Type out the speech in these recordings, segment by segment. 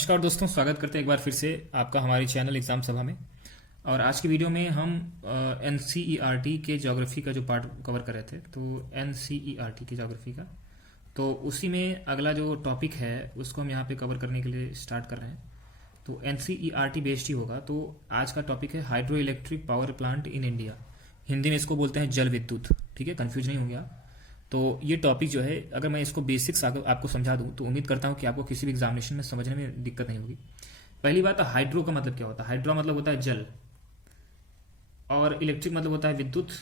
नमस्कार दोस्तों, स्वागत करते हैं एक बार फिर से आपका हमारे चैनल एग्ज़ाम सभा में। और आज की वीडियो में हम एनसीईआरटी के ज्योग्राफी का जो पार्ट कवर कर रहे थे, तो एनसीईआरटी की ज्योग्राफी का, तो उसी में अगला जो टॉपिक है उसको हम यहाँ पे कवर करने के लिए स्टार्ट कर रहे हैं। तो एनसीईआरटी बेस्ड ही होगा। तो आज का टॉपिक है hydro electric power plant in India. Hindi में इसको बोलते हैं जल विद्युत। ठीक है, कन्फ्यूज नहीं हो गया। तो ये टॉपिक जो है, अगर मैं इसको बेसिक्स आपको समझा दूं तो उम्मीद करता हूं कि आपको किसी भी एग्जामिनेशन में समझने में दिक्कत नहीं होगी। पहली बात, हाइड्रो का मतलब क्या होता है? हाइड्रो मतलब होता है जल, और इलेक्ट्रिक मतलब होता है विद्युत।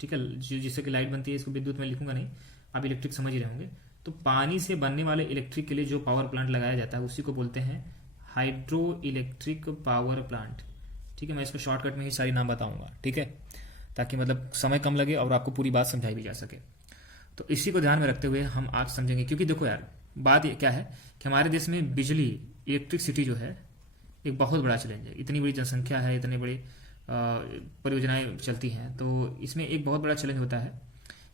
ठीक है, जिससे कि लाइट बनती है, इसको विद्युत में लिखूंगा नहीं, आप इलेक्ट्रिक समझ ही रहे होंगे। तो पानी से बनने वाले इलेक्ट्रिक के लिए जो पावर प्लांट लगाया जाता है उसी को बोलते हैं हाइड्रो इलेक्ट्रिक पावर प्लांट। ठीक है, मैं इसको शॉर्टकट में ही सारी नाम बताऊंगा, ठीक है, ताकि मतलब समय कम लगे और आपको पूरी बात समझाई भी जा सके। तो इसी को ध्यान में रखते हुए हम आज समझेंगे, क्योंकि देखो यार, बात ये क्या है कि हमारे देश में बिजली, इलेक्ट्रिसिटी जो है एक बहुत बड़ा चैलेंज है। इतनी बड़ी जनसंख्या है, इतनी बड़ी परियोजनाएं चलती हैं, तो इसमें एक बहुत बड़ा चैलेंज होता है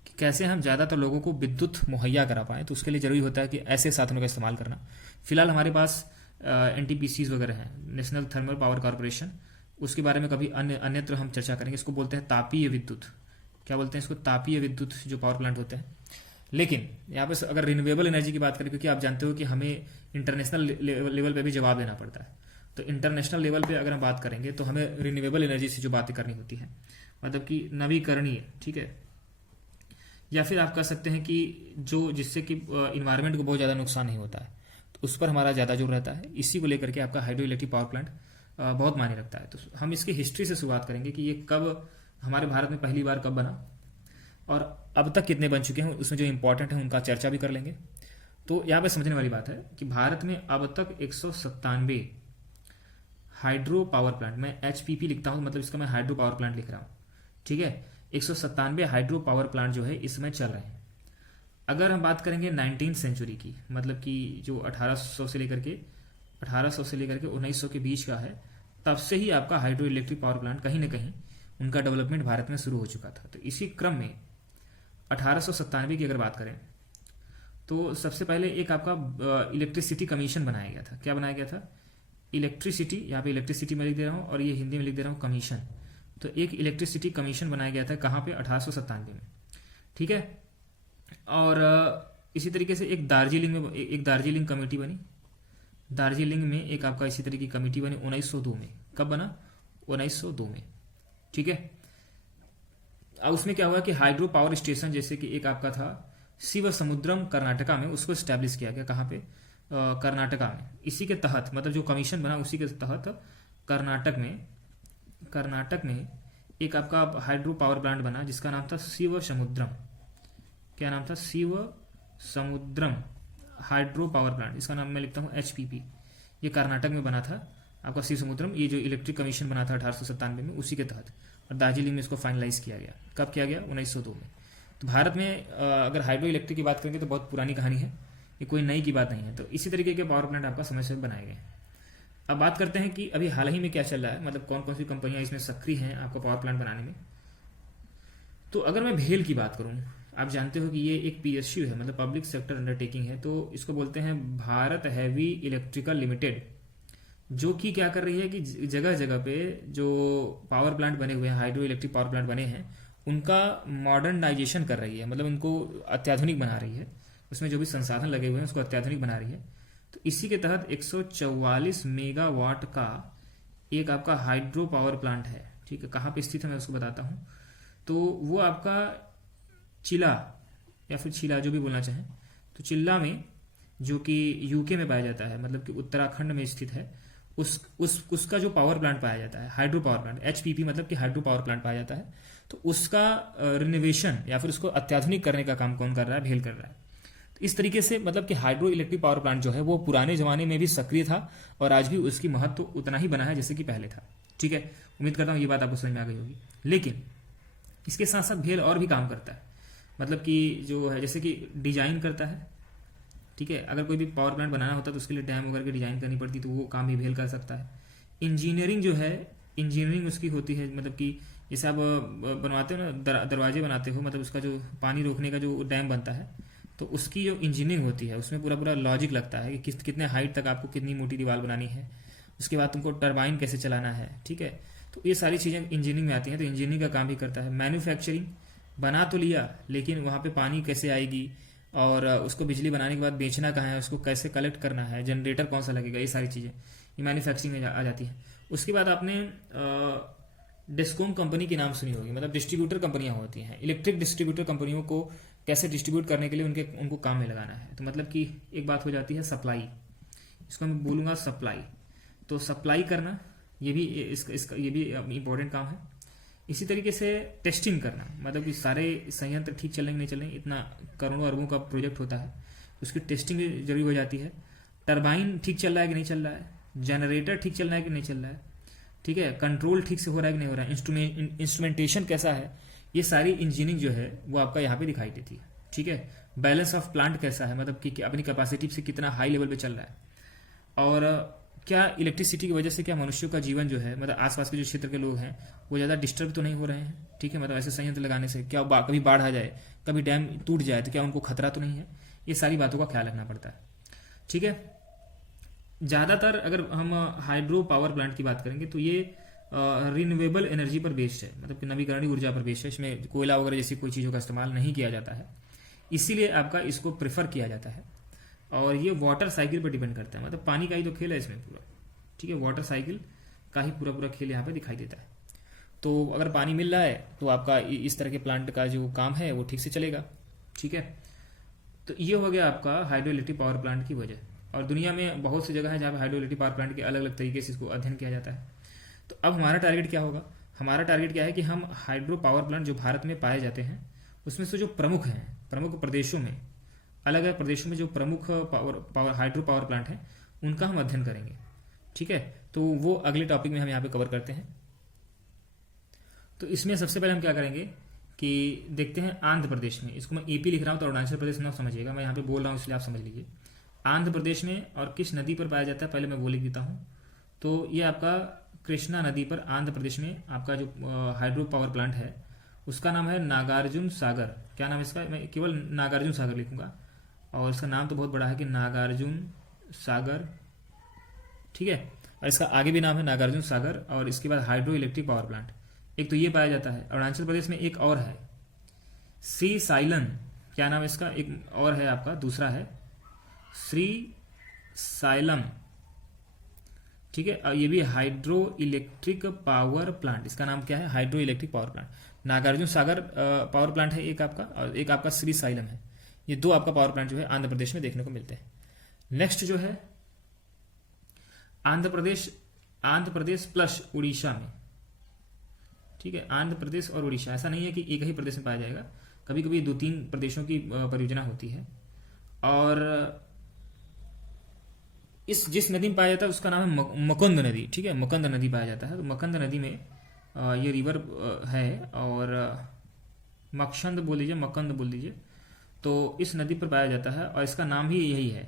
कि कैसे हम ज़्यादातर लोगों को विद्युत मुहैया करा पाएँ। तो उसके लिए ज़रूरी होता है कि ऐसे साधनों का इस्तेमाल करना। फिलहाल हमारे पास एनटीपीसीज वगैरह हैं, नेशनल थर्मल पावर कॉरपोरेशन, उसके बारे में कभी अन्यत्र हम चर्चा करेंगे। इसको बोलते हैं तापीय विद्युत। क्या बोलते हैं इसको? तापीय विद्युत जो पावर प्लांट होते हैं। लेकिन यहाँ पे अगर रिन्यूएबल एनर्जी की बात करें, क्योंकि आप जानते हो कि हमें इंटरनेशनल लेवल पे भी जवाब देना पड़ता है, तो इंटरनेशनल लेवल पे अगर हम बात करेंगे तो हमें रिन्यूएबल एनर्जी से जो बातें करनी होती है, मतलब कि नवीकरणीय, ठीक है, या फिर आप कह सकते हैं कि जो जिससे कि इन्वायरमेंट को बहुत ज़्यादा नुकसान नहीं होता है, तो उस पर हमारा ज़्यादा जोर रहता है। इसी को लेकर के आपका हाइड्रो इलेक्ट्रिक पावर प्लांट बहुत मायने रखता है। तो हम इसकी हिस्ट्री से शुरुआत करेंगे कि ये कब हमारे भारत में पहली बार कब बना और अब तक कितने बन चुके हैं, उसमें जो इंपॉर्टेंट है उनका चर्चा भी कर लेंगे। तो यहाँ पे समझने वाली बात है कि भारत में अब तक 197 हाइड्रो पावर प्लांट, मैं एचपीपी लिखता हूँ, मतलब इसका मैं हाइड्रो पावर प्लांट लिख रहा हूँ, ठीक है। 197 हाइड्रो पावर प्लांट जो है इसमें चल रहे हैं। अगर हम बात करेंगे 19th सेंचुरी की, मतलब कि जो 1800 से लेकर के 1900 के बीच का है, तब से ही आपका हाइड्रो इलेक्ट्रिक पावर प्लांट कहीं ना कहीं उनका डेवलपमेंट भारत में शुरू हो चुका था। तो इसी क्रम में 1897 की अगर बात करें तो सबसे पहले एक आपका इलेक्ट्रिसिटी कमीशन बनाया गया था। क्या बनाया गया था? इलेक्ट्रिसिटी, यहाँ पे इलेक्ट्रिसिटी में लिख दे रहा हूँ और ये हिंदी में लिख दे रहा हूँ कमीशन। तो एक इलेक्ट्रिसिटी कमीशन बनाया गया था, कहाँ पे? 1897 में, ठीक है। और इसी तरीके से एक दार्जिलिंग कमेटी बनी। दार्जिलिंग में एक आपका इसी तरह की कमेटी बनी 1902 में। कब बना? 1902 में, ठीक है। अब उसमें क्या हुआ कि हाइड्रो पावर स्टेशन, जैसे कि एक आपका था शिव समुद्रम कर्नाटका में, उसको स्टैब्लिश किया गया। कहाँ पे? कर्नाटका में। इसी के तहत, मतलब जो कमीशन बना उसी के तहत कर्नाटक में एक आपका हाइड्रो पावर प्लांट बना जिसका नाम था शिव समुद्रम। क्या नाम था? शिव समुद्रम हाइड्रो पावर प्लांट। इसका नाम मैं लिखता हूँ एचपीपी। ये कर्नाटक में बना था आपका शिव समुद्रम। ये जो इलेक्ट्रिक कमीशन बना था 1897 में, उसी के तहत, और दार्जिलिंग में इसको फाइनलाइज किया गया। कब किया गया? 1902 में। तो भारत में अगर हाइड्रो इलेक्ट्रिक की बात करेंगे तो बहुत पुरानी कहानी है, ये कोई नई की बात नहीं है। तो इसी तरीके के पावर प्लांट आपका समय से बनाए गए। अब बात करते हैं कि अभी हाल ही में क्या चल रहा है, मतलब कौन कौन सी कंपनियां इसमें सक्रिय हैं आपका पावर प्लांट बनाने में। तो अगर मैं भेल की बात करूँ, आप जानते हो कि ये एक पीएसयू है, मतलब पब्लिक सेक्टर अंडरटेकिंग है। तो इसको बोलते हैं भारत हैवी इलेक्ट्रिकल लिमिटेड, जो कि क्या कर रही है कि जगह जगह पे जो पावर प्लांट बने हुए हैं, हाइड्रो इलेक्ट्रिक पावर प्लांट बने हैं, उनका मॉडर्नाइजेशन कर रही है, मतलब उनको अत्याधुनिक बना रही है। उसमें जो भी संसाधन लगे हुए हैं उसको अत्याधुनिक बना रही है। तो इसी के तहत 144 मेगावाट का एक आपका हाइड्रो पावर प्लांट है, ठीक है। कहाँ पे स्थित है मैं उसको बताता हूँ। तो वो आपका चिला या फिर छिला, जो भी बोलना चाहें, तो चिल्ला में, जो कि यूके में पाया जाता है, मतलब कि उत्तराखंड में स्थित है, उसका जो पावर प्लांट पाया जाता है, हाइड्रो पावर प्लांट, एचपीपी मतलब कि हाइड्रो पावर प्लांट पाया जाता है। तो उसका रिनोवेशन या फिर उसको अत्याधुनिक करने का काम कौन कर रहा है? भेल कर रहा है। तो इस तरीके से मतलब कि हाइड्रो इलेक्ट्रिक पावर प्लांट जो है वो पुराने जमाने में भी सक्रिय था और आज भी उसकी महत्व उतना ही बना है जैसे कि पहले था, ठीक है। उम्मीद करता हूँ ये बात आपको समझ में आ गई होगी। लेकिन इसके साथ साथ भेल और भी काम करता है, मतलब कि जो है जैसे कि डिजाइन करता है, ठीक है। अगर कोई भी पावर प्लांट बनाना होता है तो उसके लिए डैम वगैरह की डिजाइन करनी पड़ती, तो वो काम भी भेल कर सकता है। इंजीनियरिंग जो है, इंजीनियरिंग उसकी होती है, मतलब कि जैसे आप बनवाते हो ना, दरवाजे बनाते हो, मतलब उसका जो पानी रोकने का जो डैम बनता है, तो उसकी जो इंजीनियरिंग होती है उसमें पूरा पूरा लॉजिक लगता है कि कितने हाइट तक आपको कितनी मोटी दीवार बनानी है, उसके बाद तुमको टरबाइन कैसे चलाना है, ठीक है। तो ये सारी चीज़ें इंजीनियरिंग में आती हैं, तो इंजीनियरिंग का काम भी करता है। मैन्युफैक्चरिंग, बना तो लिया लेकिन वहाँ पे पानी कैसे आएगी और उसको बिजली बनाने के बाद बेचना कहाँ है, उसको कैसे कलेक्ट करना है, जनरेटर कौन सा लगेगा, ये सारी चीज़ें ये मैन्युफैक्चरिंग में आ जाती है। उसके बाद आपने डिस्कॉम कंपनी की नाम सुनी होगी, मतलब डिस्ट्रीब्यूटर कंपनियां होती हैं। इलेक्ट्रिक डिस्ट्रीब्यूटर कंपनियों को कैसे डिस्ट्रीब्यूट करने के लिए उनको काम में लगाना है। तो मतलब कि एक बात हो जाती है सप्लाई, इसको मैं बोलूँगा सप्लाई। तो सप्लाई करना ये भी ये भी इम्पोर्टेंट काम है। इसी तरीके से टेस्टिंग करना, मतलब कि सारे संयंत्र ठीक चल रहे नहीं चल रहे, इतना करोड़ों अरबों का प्रोजेक्ट होता है, उसकी टेस्टिंग भी जरूरी हो जाती है। टरबाइन ठीक चल रहा है कि नहीं चल रहा है, जनरेटर ठीक चल रहा है कि नहीं चल रहा है, ठीक है, कंट्रोल ठीक से हो रहा है कि नहीं हो रहा है, इंस्ट्रूमेंटेशन कैसा है, ये सारी इंजीनियरिंग जो है वो आपका यहाँ पे दिखाई देती है, ठीक है। बैलेंस ऑफ प्लांट कैसा है, मतलब कि अपनी कैपेसिटी से कितना हाई लेवल पे चल रहा है, और क्या इलेक्ट्रिसिटी की वजह से क्या मनुष्यों का जीवन जो है, मतलब आसपास के जो क्षेत्र के लोग हैं वो ज़्यादा डिस्टर्ब तो नहीं हो रहे हैं, ठीक है। मतलब ऐसे संयंत्र लगाने से क्या कभी बाढ़ आ जाए, कभी डैम टूट जाए तो क्या उनको खतरा तो नहीं है, ये सारी बातों का ख्याल रखना पड़ता है, ठीक है। ज़्यादातर अगर हम हाइड्रो पावर प्लांट की बात करेंगे तो ये रिन्यूएबल एनर्जी पर बेस्ड है, मतलब कि नवीकरणीय ऊर्जा पर बेस्ड है। इसमें कोयला वगैरह जैसी कोई चीज़ों का इस्तेमाल नहीं किया जाता है, इसीलिए आपका इसको प्रेफर किया जाता है। और ये वाटर साइकिल पर डिपेंड करता है, मतलब पानी का ही तो खेल है इसमें पूरा, ठीक है। वाटर साइकिल का ही पूरा पूरा खेल यहाँ पे दिखाई देता है। तो अगर पानी मिल रहा है तो आपका इस तरह के प्लांट का जो काम है वो ठीक से चलेगा, ठीक है। तो ये हो गया आपका हाइड्रो इलेक्ट्रिक पावर प्लांट की वजह। और दुनिया में बहुत सी जगह है जहाँ पे हाइड्रो इलेक्ट्रिक पावर प्लांट के अलग अलग तरीके से इसको अध्ययन किया जाता है। तो अब हमारा टारगेट क्या होगा, हमारा टारगेट क्या है कि हम हाइड्रो पावर प्लांट जो भारत में पाए जाते हैं उसमें से जो प्रमुख हैं, प्रमुख प्रदेशों में, अलग अलग प्रदेशों में जो प्रमुख हाइड्रो पावर प्लांट हैं उनका हम अध्ययन करेंगे, ठीक है। तो वो अगले टॉपिक में हम यहाँ पे कवर करते हैं। तो इसमें सबसे पहले हम क्या करेंगे कि देखते हैं आंध्र प्रदेश में, इसको मैं ईपी लिख रहा हूँ तो अरुणाचल प्रदेश ना समझिएगा, मैं यहाँ पे बोल रहा हूँ इसलिए आप समझ लीजिए। आंध्र प्रदेश में और किस नदी पर पाया जाता है पहले मैं वो लिख देता हूँ। तो ये आपका कृष्णा नदी पर आंध्र प्रदेश में आपका जो हाइड्रो पावर प्लांट है उसका नाम है नागार्जुन सागर। क्या नाम है इसका, मैं केवल नागार्जुन सागर लिखूंगा, और इसका नाम तो बहुत बड़ा है कि नागार्जुन सागर, ठीक है। और इसका आगे भी नाम है नागार्जुन सागर। और इसके बाद हाइड्रो इलेक्ट्रिक पावर प्लांट, एक तो ये पाया जाता है। अरुणाचल प्रदेश में एक और है श्री साइलन, क्या नाम है इसका, एक और है आपका दूसरा है श्री साइलम, ठीक है। और ये भी हाइड्रो इलेक्ट्रिक पावर प्लांट, इसका नाम क्या है, hydro electric power plant. Nagarjuna Sagar power plant है एक आपका, और एक आपका श्री साइलम है। ये दो आपका पावर प्लांट जो है आंध्र प्रदेश में देखने को मिलते हैं। नेक्स्ट जो है आंध्र प्रदेश प्लस उड़ीसा में, ठीक है। आंध्र प्रदेश और उड़ीसा, ऐसा नहीं है कि एक ही प्रदेश में पाया जाएगा, कभी कभी 2-3 प्रदेशों की परियोजना होती है। और इस जिस नदी में पाया जाता है उसका नाम है मकुंद नदी, ठीक है। मकंद नदी पाया जाता है। तो मकंद नदी में ये रिवर है, और मकशंद बोल लीजिए, मकंद बोल दीजिए, तो इस नदी पर पाया जाता है और इसका नाम ही यही है,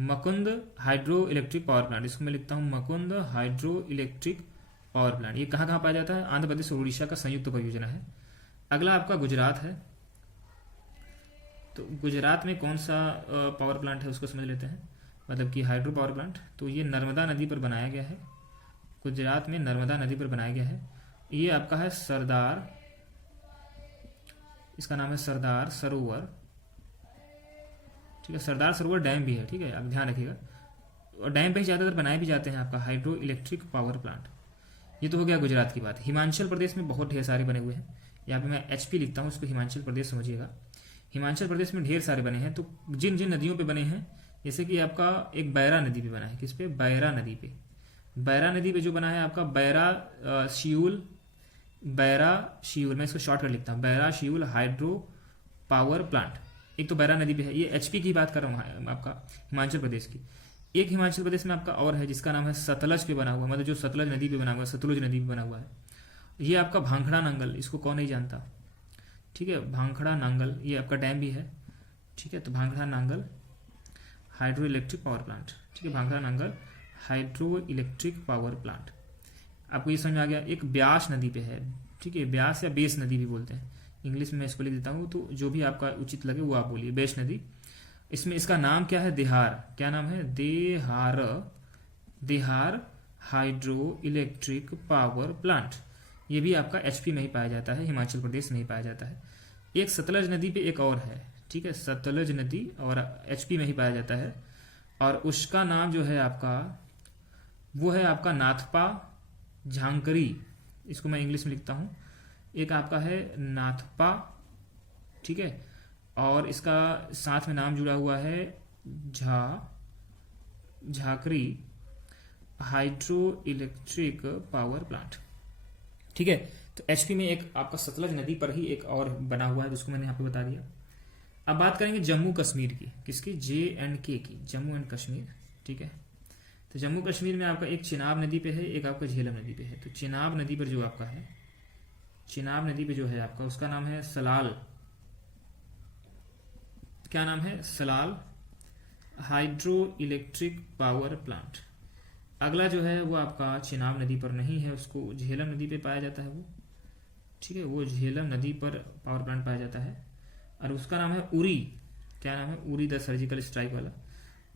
Mukund hydro electric power plant. इसको मैं लिखता हूँ Mukund hydro electric power plant. ये कहाँ कहाँ पाया जाता है, आंध्र प्रदेश और उड़ीसा का संयुक्त परियोजना है। अगला आपका गुजरात है। तो गुजरात में कौन सा पावर प्लांट है उसको समझ लेते हैं, मतलब कि हाइड्रो पावर प्लांट। तो ये नर्मदा नदी पर बनाया गया है, गुजरात में नर्मदा नदी पर बनाया गया है। ये आपका है सरदार, इसका नाम है सरदार सरोवर, ठीक है। सरदार सरोवर डैम भी है, ठीक है, आप ध्यान रखिएगा। और डैम पे ही ज़्यादातर बनाए भी जाते हैं आपका हाइड्रो इलेक्ट्रिक पावर प्लांट। ये तो हो गया गुजरात की बात। हिमाचल प्रदेश में बहुत ढेर सारे बने हुए हैं, यहाँ पे मैं HP लिखता हूँ, उसको हिमाचल प्रदेश समझिएगा। हिमाचल प्रदेश में ढेर सारे बने हैं। तो जिन जिन नदियों पे बने हैं, जैसे कि आपका एक बैरा नदी पे बना है, किस पे, बैरा नदी पे। बैरा नदी पे जो बना है आपका बैरा शियूल, मैं इसको शॉर्ट कर लिखता हूँ, बैरा शियूल हाइड्रो पावर प्लांट। एक तो बैरा नदी पे है, ये HP की बात कर रहा हूँ आपका हिमाचल प्रदेश की। एक हिमाचल प्रदेश में आपका और है जिसका नाम है सतलज पे बना हुआ, मतलब जो सतलज नदी पे बना हुआ है, सतलुज नदी पे बना हुआ है। ये आपका भांखड़ा नांगल, इसको कौन नहीं जानता, ठीक है। भांखड़ा नांगल ये आपका डैम भी है, ठीक है। तो भांखड़ा Nangal hydro electric power plant, ठीक है। भांखड़ा Nangal hydro electric power plant, आपको ये समझ में आ गया। एक ब्यास नदी पे है, ठीक है, ब्यास या बेस नदी भी बोलते हैं, इंग्लिश में मैं इसको लिख देता हूँ, तो जो भी आपका उचित लगे वो आप बोलिए। बेस्ट नदी, इसमें इसका नाम क्या है, देहार। क्या नाम है, देहार। देहार हाइड्रो इलेक्ट्रिक पावर प्लांट। ये भी आपका एचपी में ही पाया जाता है, हिमाचल प्रदेश में ही पाया जाता है। एक सतलज नदी पे एक और है, ठीक है, सतलज नदी और एचपी में ही पाया जाता है, और उसका नाम जो है आपका वो है आपका नाथपा झांकरी। इसको मैं इंग्लिश में लिखता हूँ। एक आपका है नाथपा, ठीक है, और इसका साथ में नाम जुड़ा हुआ है Jhakri hydro electric power plant, ठीक है। तो एचपी में एक आपका सतलज नदी पर ही एक और बना हुआ है, जिसको मैंने यहाँ पे बता दिया। अब बात करेंगे जम्मू कश्मीर की, किसकी, J&K की, जम्मू एंड कश्मीर, ठीक है। तो जम्मू कश्मीर में आपका एक चिनाब नदी पे है, एक आपका झेलम नदी पे है। तो चिनाब नदी पर जो आपका है, चिनाब नदी पे जो है आपका, उसका नाम है सलाल। क्या नाम है, Salal hydro electric power plant. अगला जो है वो आपका चिनाब नदी पर नहीं है, उसको झेलम नदी पे पाया जाता है वो, ठीक है, वो झेलम नदी पर पावर प्लांट पाया जाता है, और उसका नाम है उरी। क्या नाम है, उरी, द सर्जिकल स्ट्राइक वाला,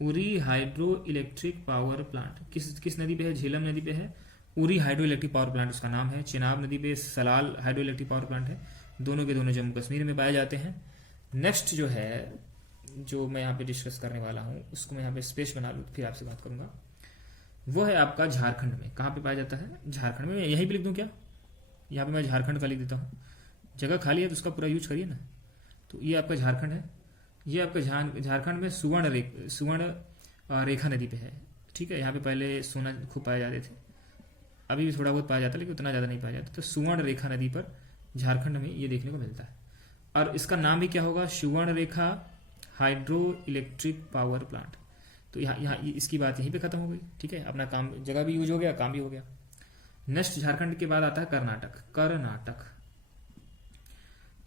Uri hydro electric power plant. किस नदी पे है, झेलम नदी पे है, Uri hydro electric power plant उसका नाम है। चिनाब नदी पे Salal hydro electric power plant है। दोनों के दोनों जम्मू कश्मीर में पाए जाते हैं। नेक्स्ट जो है, जो मैं यहाँ पे डिस्कस करने वाला हूँ, उसको मैं यहाँ पे स्पेस बना लूँ फिर आपसे बात करूंगा। वो है आपका झारखंड में। कहाँ पे पाया जाता है, झारखंड में। यहीं पे लिख दूं क्या, यहाँ पे मैं झारखंड का लिख देता हूँ, जगह खाली है तो उसका पूरा यूज करिए ना। तो ये आपका झारखंड है, ये आपका झारखंड में सुवर्ण रेखा नदी पे है, ठीक है। यहाँ पे पहले सोना खूब पाए जाते थे, अभी भी थोड़ा बहुत पाया जाता है लेकिन उतना ज़्यादा नहीं पाया जाता। तो सुवर्ण रेखा नदी पर झारखंड में ये देखने को मिलता है, और इसका नाम भी क्या होगा, सुवर्ण रेखा हाइड्रो इलेक्ट्रिक पावर प्लांट। तो यहाँ इसकी बात यहीं पे खत्म हो गई, ठीक है। अपना काम, जगह भी यूज हो गया, काम भी हो गया। नेक्स्ट झारखंड के बाद आता है कर्नाटक।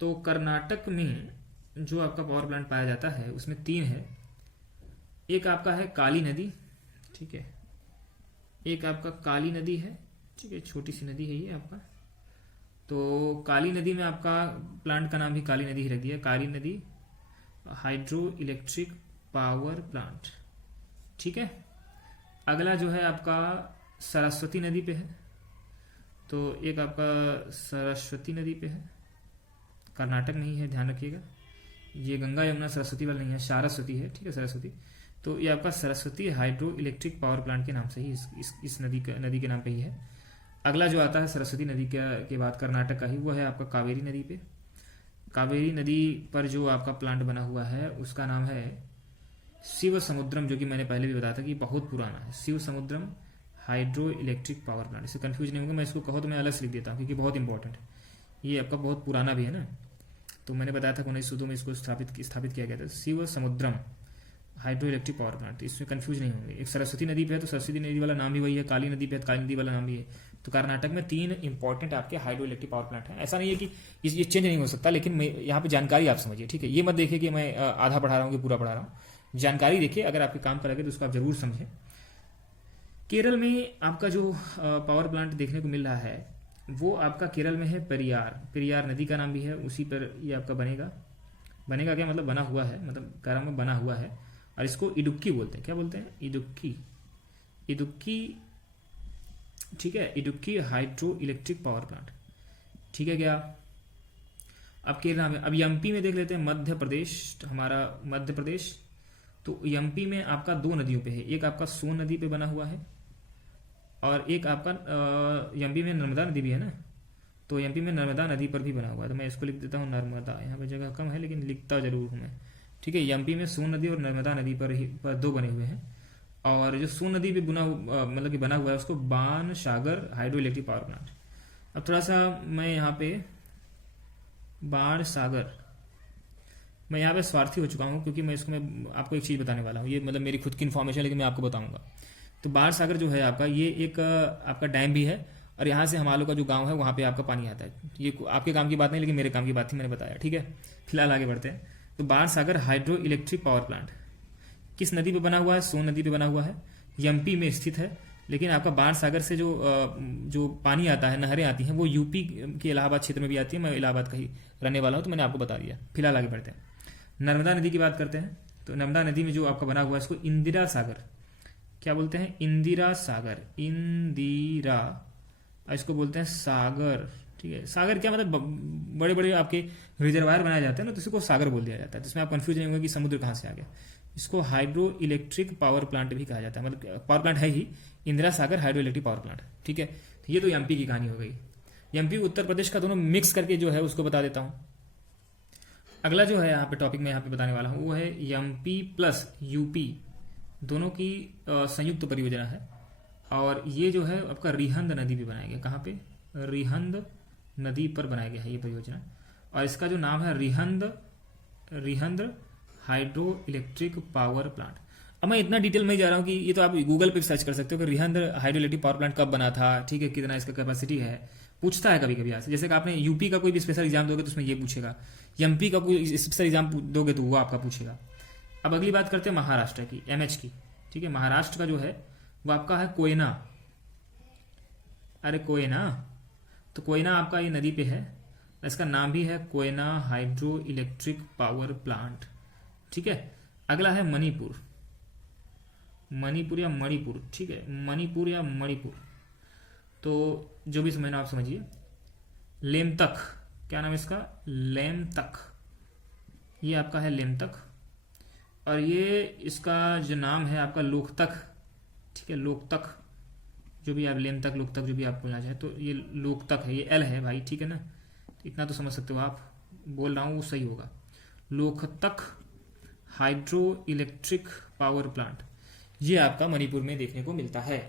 तो कर्नाटक में जो आपका पावर प्लांट पाया जाता है उसमें 3 है। एक आपका है काली नदी, ठीक है, एक आपका काली नदी है, ठीक है, छोटी सी नदी है ये आपका। तो काली नदी में आपका प्लांट का नाम भी काली नदी ही रख दिया, काली नदी हाइड्रो इलेक्ट्रिक पावर प्लांट, ठीक है। अगला जो है आपका सरस्वती नदी पे है। तो एक आपका सरस्वती नदी पे है, कर्नाटक नहीं है, ध्यान रखिएगा। ये गंगा यमुना सरस्वती वाला नहीं है, सारस्वती है, ठीक है, सरस्वती। तो ये आपका Saraswati hydro electric power plant के नाम से ही इस नदी के नाम पे ही है। अगला जो आता है सरस्वती नदी के बाद कर्नाटक का ही, वो है आपका कावेरी नदी पे। कावेरी नदी पर जो आपका प्लांट बना हुआ है उसका नाम है शिव समुद्रम, जो कि मैंने पहले भी बताया था कि बहुत पुराना है, शिव समुद्रम हाइड्रो इलेक्ट्रिक पावर प्लांट। इससे कंफ्यूज नहीं होगा, मैं इसको कहो तो मैं अलग से लिख देता हूँ क्योंकि बहुत इंपॉर्टेंट है, ये आपका बहुत पुराना भी है ना। तो मैंने बताया था 1902 में इसको स्थापित किया गया था, शिव समुद्रम हाइड्रो इलेक्ट्रिक पावर प्लांट। इसमें कंफ्यूज नहीं होंगे। एक सरस्वती नदी पे है तो सरस्वती नदी वाला नाम भी वही है, काली नदी पे है तो काली नदी वाला नाम भी है। तो कर्नाटक में 3 इंपॉर्टेंट आपके हाइड्रो इलेक्ट्रिक पावर प्लांट है। ऐसा नहीं है कि ये चेंज नहीं हो सकता, लेकिन मैं यहाँ पे जानकारी आप समझिए, ठीक है। ये मत देखिए कि मैं आधा पढ़ा रहा हूँ कि पूरा पढ़ा रहा हूँ, जानकारी देखिए, अगर आपके काम पर लगे तो उसको आप जरूर समझें। केरल में आपका जो पावर प्लांट देखने को मिल रहा है वो आपका केरल में है पेरियार नदी का नाम भी है, उसी पर ये आपका बनेगा क्या मतलब बना हुआ है, मतलब केरल में बना हुआ है। और इसको इडुक्की बोलते हैं। क्या बोलते हैं, इडुक्की, ठीक है, Idukki hydro electric power plant, ठीक है क्या। अब केरला में, अब एमपी में देख लेते हैं, मध्य प्रदेश, हमारा मध्य प्रदेश। तो एमपी में आपका 2 नदियों पे है, एक आपका सोन नदी पे बना हुआ है और एक आपका एमपी में नर्मदा नदी भी है ना, तो एमपी में नर्मदा नदी पर भी बना हुआ है। तो मैं इसको लिख देता हूँ नर्मदा, यहाँ पे जगह कम है लेकिन लिखता जरूर हूँ मैं, ठीक है। एमपी में सोन नदी और नर्मदा नदी पर 2 बने हुए हैं। और जो सोन नदी पे मतलब कि बना हुआ है उसको बाण सागर हाइड्रो इलेक्ट्रिक पावर प्लांट। अब थोड़ा सा मैं यहाँ पे बाण सागर, मैं यहाँ पे स्वार्थी हो चुका हूँ क्योंकि मैं आपको एक चीज़ बताने वाला हूँ, ये मतलब मेरी खुद की इन्फॉर्मेशन लेकिन मैं आपको बताऊंगा। तो बाण सागर जो है आपका, ये एक आपका डैम भी है और यहाँ से हमारे का जो गांव है वहाँ पे आपका पानी आता है। ये आपके काम की बात नहीं लेकिन मेरे काम की बात थी, मैंने बताया, ठीक है। फिलहाल आगे बढ़ते हैं। तो बाण सागर हाइड्रो इलेक्ट्रिक पावर प्लांट किस नदी पे बना हुआ है, सोन नदी पे बना हुआ है, एमपी में स्थित है। लेकिन आपका बाण सागर से जो पानी आता है, नहरें आती हैं, वो यूपी के इलाहाबाद क्षेत्र में भी आती है। मैं इलाहाबाद का ही रहने वाला हूँ तो मैंने आपको बता दिया। फिलहाल आगे बढ़ते हैं, नर्मदा नदी की बात करते हैं। तो नर्मदा नदी में जो आपका बना हुआ है इसको इंदिरा सागर, क्या बोलते हैं, इंदिरा सागर, इंदिरा, इसको बोलते हैं सागर। ठीक है, सागर क्या मतलब, बड़े बड़े आपके रिजर्वायर बनाए जाते हैं ना, तो इसको सागर बोल दिया जाता है। जिसमें आप कंफ्यूज नहीं होंगे कि समुद्र कहाँ से आ गया। इसको हाइड्रो इलेक्ट्रिक पावर प्लांट भी कहा जाता है, मतलब पावर प्लांट है ही, Indira Sagar hydro electric power plant. ठीक है, तो ये तो एमपी की कहानी हो गई। एमपी उत्तर प्रदेश का दोनों मिक्स करके जो है उसको बता देता हूँ। अगला जो है यहाँ पे टॉपिक में यहाँ पे बताने वाला हूँ वो है एमपी प्लस यूपी दोनों की संयुक्त परियोजना है। और ये जो है आपका रिहंद नदी भी बनाया गया। कहाँ पे, रिहंद नदी पर बनाया गया है ये परियोजना। और इसका जो नाम है Rihand hydro electric power plant. अब मैं इतना डिटेल में ही जा रहा हूँ कि ये तो आप गूगल पे सर्च कर सकते हो कि Rihand hydro electric power plant कब बना था, ठीक है, कितना इसका कैपेसिटी है, पूछता है कभी कभी आपसे। जैसे कि आपने यूपी का कोई भी स्पेशल एग्जाम दोगे तो उसमें ये पूछेगा, एमपी का कोई स्पेशल एग्जाम दोगे तो वो आपका पूछेगा। अब अगली बात करते हैं महाराष्ट्र की, एमएच की। ठीक है, महाराष्ट्र का जो है वो आपका है कोयना। अरे कोयना, तो कोयना आपका ये नदी पे है, इसका नाम भी है Koyna hydro electric power plant. ठीक है, अगला है मणिपुर, मणिपुर या मणिपुर। ठीक है, मणिपुर या मणिपुर, तो जो भी समझना आप समझिए। लेमतक, क्या नाम है इसका, लेमतक, ये आपका है लेमतक। और ये इसका जो नाम है आपका लोकतक। ठीक है, लोकतक, जो भी आप लेमतक लोकतक जो भी आप बोलना चाहें, तो ये लोकतक है, ये एल है भाई। ठीक है ना, इतना तो समझ सकते हो आप, बोल रहा हूँ वो सही होगा। Loktak hydro electric power plant, ये आपका मणिपुर में देखने को मिलता है।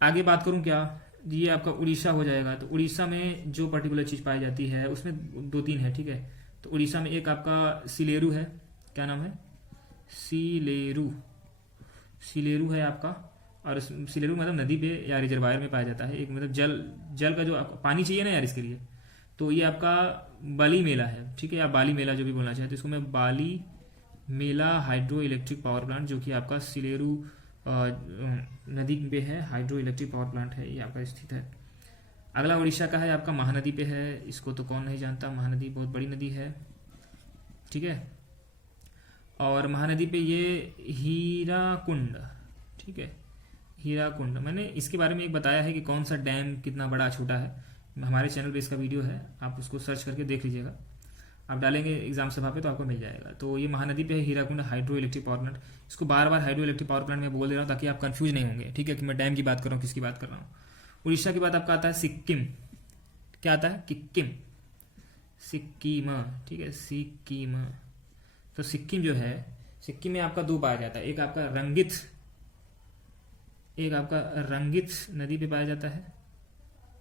आगे बात करूं क्या, ये आपका उड़ीसा हो जाएगा। तो उड़ीसा में जो पर्टिकुलर चीज पाई जाती है उसमें दो तीन है। ठीक है, तो उड़ीसा में एक आपका सिलेरू है, क्या नाम है, सिलेरू, सिलेरू है आपका। और सिलेरू मतलब नदी पे या रिजर्वायर में पाया जाता है। एक मतलब जल का जो पानी चाहिए ना यार इसके लिए, तो ये आपका बाली मेला है। ठीक है, या बाली मेला जो भी बोलना चाहे, तो इसको मैं बाली मेला हाइड्रो इलेक्ट्रिक पावर प्लांट, जो कि आपका सिलेरू नदी पे है, हाइड्रो इलेक्ट्रिक पावर प्लांट है, ये आपका स्थित है। अगला उड़ीसा का है आपका महानदी पे है, इसको तो कौन नहीं जानता, महानदी बहुत बड़ी नदी है। ठीक है, और महानदी पे ये हीराकुंड, ठीक है, हीराकुंड, मैंने इसके बारे में एक बताया है कि कौन सा डैम कितना बड़ा छोटा है, हमारे चैनल पे इसका वीडियो है, आप उसको सर्च करके देख लीजिएगा। आप डालेंगे एग्जाम सभा पे तो आपको मिल जाएगा। तो ये महानदी पे है Hirakud hydro electric power plant. इसको बार बार हाइड्रो इलेक्ट्रिक पावर प्लांट में बोल दे रहा हूँ ताकि आप कंफ्यूज नहीं होंगे। ठीक है, कि मैं डैम की बात कर रहा हूँ, किसकी बात कर रहा हूँ। उड़ीसा के बाद आपका आता है सिक्किम, क्या आता है, किक्किम, सिक्किम। ठीक है, सिक्किम। तो सिक्किम जो है, सिक्किम में आपका दो पाया जाता है, एक आपका रंगित, एक आपका रंगित नदी पे पाया जाता है।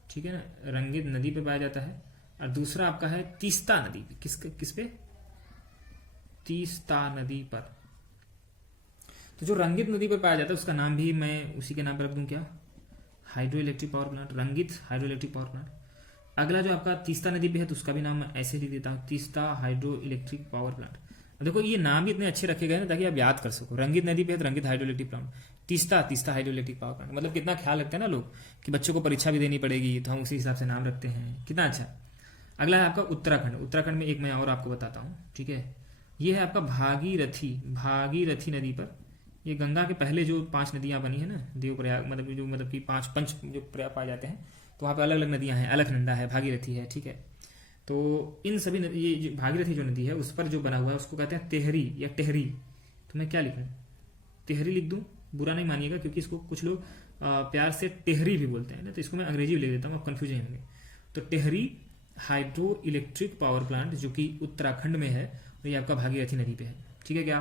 ठीक है ना, रंगित नदी पे पाया जाता है। और दूसरा आपका है तीस्ता नदी पे, किस पे, तीस्ता नदी पर। तो जो रंगित नदी पर पाया जाता है उसका नाम भी मैं उसी के नाम पर रख दूं, क्या, hydro electric power plant, Rangit hydro electric power plant. अगला जो आपका तीस्ता नदी पे है तो उसका भी नाम मैं ऐसे लिख देता हूँ, Teesta hydro electric power plant. देखो ये नाम भी इतने अच्छे रखे गए ना ताकि आप याद कर सको। रंगित नदी पे है तो Rangit hydro electric plant, Teesta hydro electric power plant. मतलब कितना ख्याल रखते हैं ना लोग कि बच्चों को परीक्षा भी देनी पड़ेगी तो हम उसी हिसाब से नाम रखते हैं, कितना अच्छा। अगला है आपका उत्तराखंड। उत्तराखंड में एक मैं और आपको बताता हूँ। ठीक है, ये है आपका भागीरथी, भागीरथी नदी पर। ये गंगा के पहले जो 5 नदियां बनी है ना, देवप्रयाग, मतलब कि 5 पंच जो प्रयाग पाए जाते हैं, तो वहाँ पे अलग अलग नदियां हैं, अलकनंदा है, भागीरथी है। ठीक है, तो इन सभी ये जो भागीरथी जो नदी है उस पर जो बना हुआ है उसको कहते हैं तेहरी या टेहरी। तो मैं क्या लिखूं, तेहरी लिख दूं, बुरा नहीं मानिएगा, क्योंकि इसको कुछ लोग प्यार से टेहरी भी बोलते हैं ना, तो इसको मैं अंग्रेजी में लिख देता हूँ, आप कंफ्यूज नहीं होंगे। तो Tehri hydro electric power plant जो कि उत्तराखंड में है, और ये आपका भागीरथी नदी पे है। ठीक है क्या।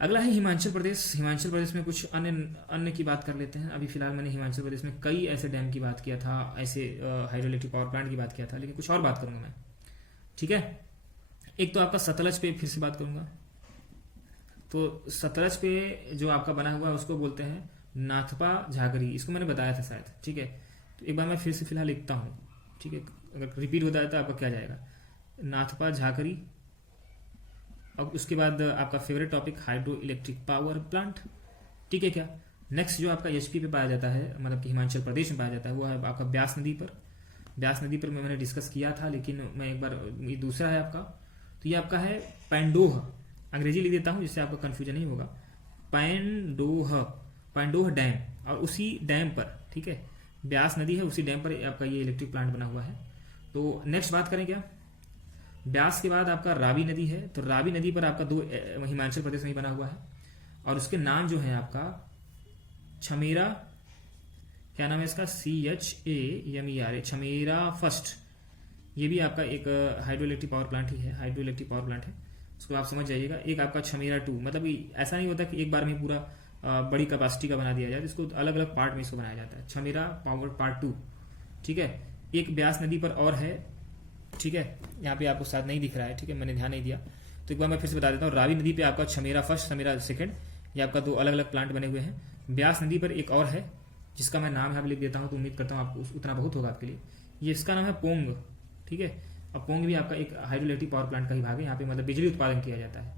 अगला है हिमाचल प्रदेश। हिमाचल प्रदेश में कुछ अन्य की बात कर लेते हैं। अभी फिलहाल मैंने हिमाचल प्रदेश में कई ऐसे डैम की बात किया था, ऐसे हाइड्रो इलेक्ट्रिक पावर प्लांट की बात किया था, लेकिन कुछ और बात करूंगा मैं। ठीक है, एक तो आपका सतलज पे फिर से बात करूंगा। तो सतलज पे जो आपका बना हुआ है उसको बोलते हैं नाथपा झाकरी, इसको मैंने बताया था शायद। ठीक है, तो एक बार मैं फिर से फिलहाल लिखता हूँ। ठीक है, अगर रिपीट होता है तो आपका क्या जाएगा, नाथपा झाकरी। और उसके बाद आपका favourite topic hydro electric power plant. ठीक है क्या। नेक्स्ट जो आपका एचपी पे पाया जाता है, मतलब कि हिमाचल प्रदेश में पाया जाता है, वो है आपका ब्यास नदी पर। ब्यास नदी पर मैंने डिस्कस किया था, लेकिन मैं एक बार, ये दूसरा है आपका, तो ये आपका है पैंडोह। अंग्रेजी लिख देता हूँ जिससे आपका कन्फ्यूजन नहीं होगा। पैंडोह, पैंडोह डैम, और उसी डैम पर, ठीक है, ब्यास नदी है, उसी डैम पर आपका ये इलेक्ट्रिक प्लांट बना हुआ है। तो नेक्स्ट बात करें क्या, ब्यास के बाद आपका रावी नदी है, तो रावी नदी पर आपका 2 हिमाचल प्रदेश में ही बना हुआ है, और उसके नाम जो है आपका छमेरा, क्या नाम है इसका, CHAMERA, छमेरा फर्स्ट। ये भी आपका एक हाइड्रो इलेक्ट्रिक पावर प्लांट ही है, हाइड्रो इलेक्ट्रिक पावर प्लांट है, उसको आप समझ जाइएगा। एक आपका छमेरा 2, मतलब कि ऐसा नहीं होता कि एक बार में पूरा बड़ी कैपेसिटी का बना दिया जाए, इसको अलग अलग पार्ट में इसको बनाया जाता है। छमेरा पावर पार्ट 2, ठीक है। एक ब्यास नदी पर और है, ठीक है, यहाँ पे आपको साथ नहीं दिख रहा है, ठीक है, मैंने ध्यान नहीं दिया, तो एक बार मैं फिर से बता देता हूँ। रावी नदी पे आपका छमेरा फर्स्ट, छमेरा सेकंड, ये आपका 2 अलग अलग प्लांट बने हुए हैं। ब्यास नदी पर एक और है जिसका मैं नाम यहाँ पे लिख देता हूँ, तो उम्मीद करता हूँ आपको उतना बहुत होगा आपके लिए। ये इसका नाम है पोंग, ठीक है। अब पोंग भी आपका एक हाइड्रो इलेक्ट्रिक पावर प्लांट का ही भाग है, यहाँ पे मतलब बिजली उत्पादन किया जाता है,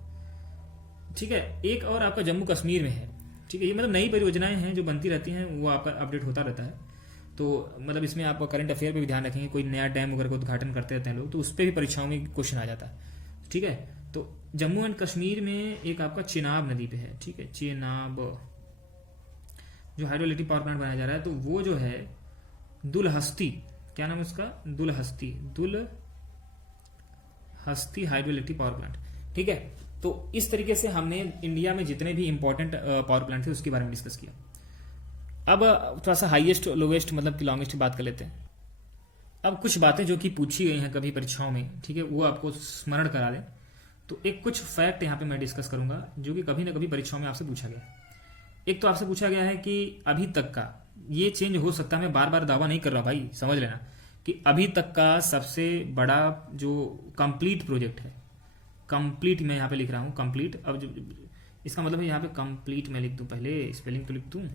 ठीक है। एक और आपका जम्मू कश्मीर में है, ठीक है। ये मतलब नई परियोजनाएं हैं जो बनती रहती हैं, वो आपका अपडेट होता रहता है। तो मतलब इसमें आपका करंट अफेयर पे भी ध्यान रखेंगे, कोई नया डैम वगैरह का उद्घाटन करते रहते हैं लोग, तो उस पर भी परीक्षाओं में क्वेश्चन आ जाता है, ठीक है। तो जम्मू एंड कश्मीर में एक आपका चेनाब नदी पे है, ठीक है, चेनाब, जो हाइड्रो इलेक्ट्रिक पावर प्लांट बनाया जा रहा है, तो वो जो है दुलहस्ती, क्या नाम है उसका, Dulhasti hydro electric power plant, ठीक है। तो इस तरीके से हमने इंडिया में जितने भी इंपॉर्टेंट पावर प्लांट थे उसके बारे में डिस्कस किया। अब थोड़ा सा हाईएस्ट लोवेस्ट मतलब कि लॉन्गेस्ट बात कर लेते हैं। अब कुछ बातें जो कि पूछी गई हैं कभी परीक्षाओं में, ठीक है, वो आपको स्मरण करा दें। तो एक कुछ फैक्ट यहाँ पे मैं डिस्कस करूंगा जो कि कभी ना कभी परीक्षाओं में आपसे पूछा गया। एक तो आपसे पूछा गया है कि अभी तक का, ये चेंज हो सकता है, मैं बार बार दावा नहीं कर रहा भाई, समझ लेना, कि अभी तक का सबसे बड़ा जो कंप्लीट प्रोजेक्ट है, कंप्लीट मैं यहाँ पे लिख रहा हूँ कंप्लीट, अब जो इसका मतलब है यहाँ पे कंप्लीट मैं लिख दूँ, पहले स्पेलिंग तो लिख दूँ।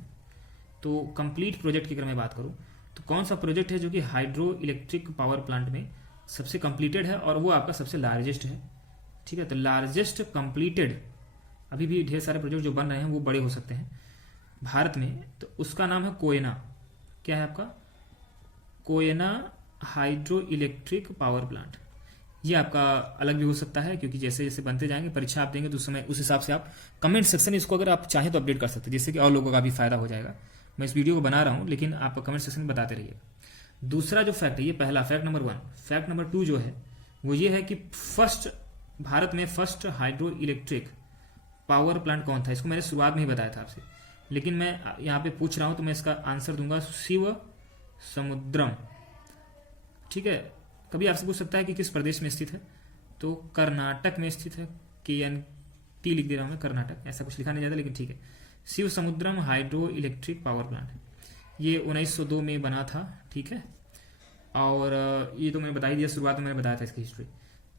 तो कंप्लीट प्रोजेक्ट की अगर मैं बात करूँ तो कौन सा प्रोजेक्ट है जो कि हाइड्रो इलेक्ट्रिक पावर प्लांट में सबसे कंप्लीटेड है और वो आपका सबसे लार्जेस्ट है, ठीक है। तो लार्जेस्ट कंप्लीटेड, अभी भी ढेर सारे प्रोजेक्ट जो बन रहे हैं वो बड़े हो सकते हैं भारत में, तो उसका नाम है कोयना। क्या है आपका, Koyna hydro electric power plant. ये आपका अलग भी हो सकता है, क्योंकि जैसे जैसे बनते जाएंगे, परीक्षा आप देंगे तो उस समय उस हिसाब से आप कमेंट सेक्शन में इसको अगर आप चाहें तो अपडेट कर सकते हैं, जिससे कि और लोगों का भी फायदा हो जाएगा। मैं इस वीडियो को बना रहा हूँ, लेकिन आप कमेंट सेक्शन में बताते रहिए। दूसरा जो फैक्ट है, ये पहला फैक्ट नंबर 1। फैक्ट नंबर 2 जो है वो ये है कि भारत में first hydro electric power plant कौन था। इसको मैंने शुरुआत में ही बताया था आपसे, लेकिन मैं यहाँ पे पूछ रहा हूँ तो मैं इसका आंसर दूंगा शिव समुद्रम, ठीक है। कभी आपसे पूछ सकता है कि किस प्रदेश में स्थित है, तो कर्नाटक में स्थित है। KNT लिख दे रहा हूँ मैं, कर्नाटक, ऐसा कुछ लिखा नहीं जाता, लेकिन ठीक है। शिव समुद्रम हाइड्रो इलेक्ट्रिक पावर प्लांट, ये 1902 में बना था, ठीक है। और ये तो मैंने बता ही दिया, शुरुआत में मैंने बताया था इसकी हिस्ट्री।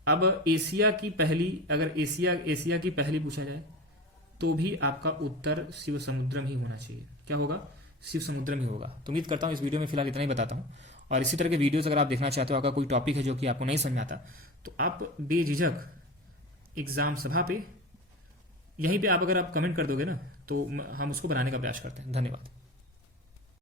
अब एशिया की पहली, अगर एशिया की पहली पूछा जाए तो भी आपका उत्तर शिव समुद्रम ही होना चाहिए। क्या होगा, शिव समुद्रम ही होगा। तो उम्मीद करता हूँ इस वीडियो में फिलहाल इतना ही बताता हूँ, और इसी तरह के वीडियोस अगर आप देखना चाहते हो, अगर कोई टॉपिक है जो कि आपको नहीं समझ आता, तो आप बेझिझक एग्जाम सभा पे, यहीं पे आप अगर आप कमेंट कर दोगे ना, तो हम उसको बनाने का प्रयास करते हैं। धन्यवाद।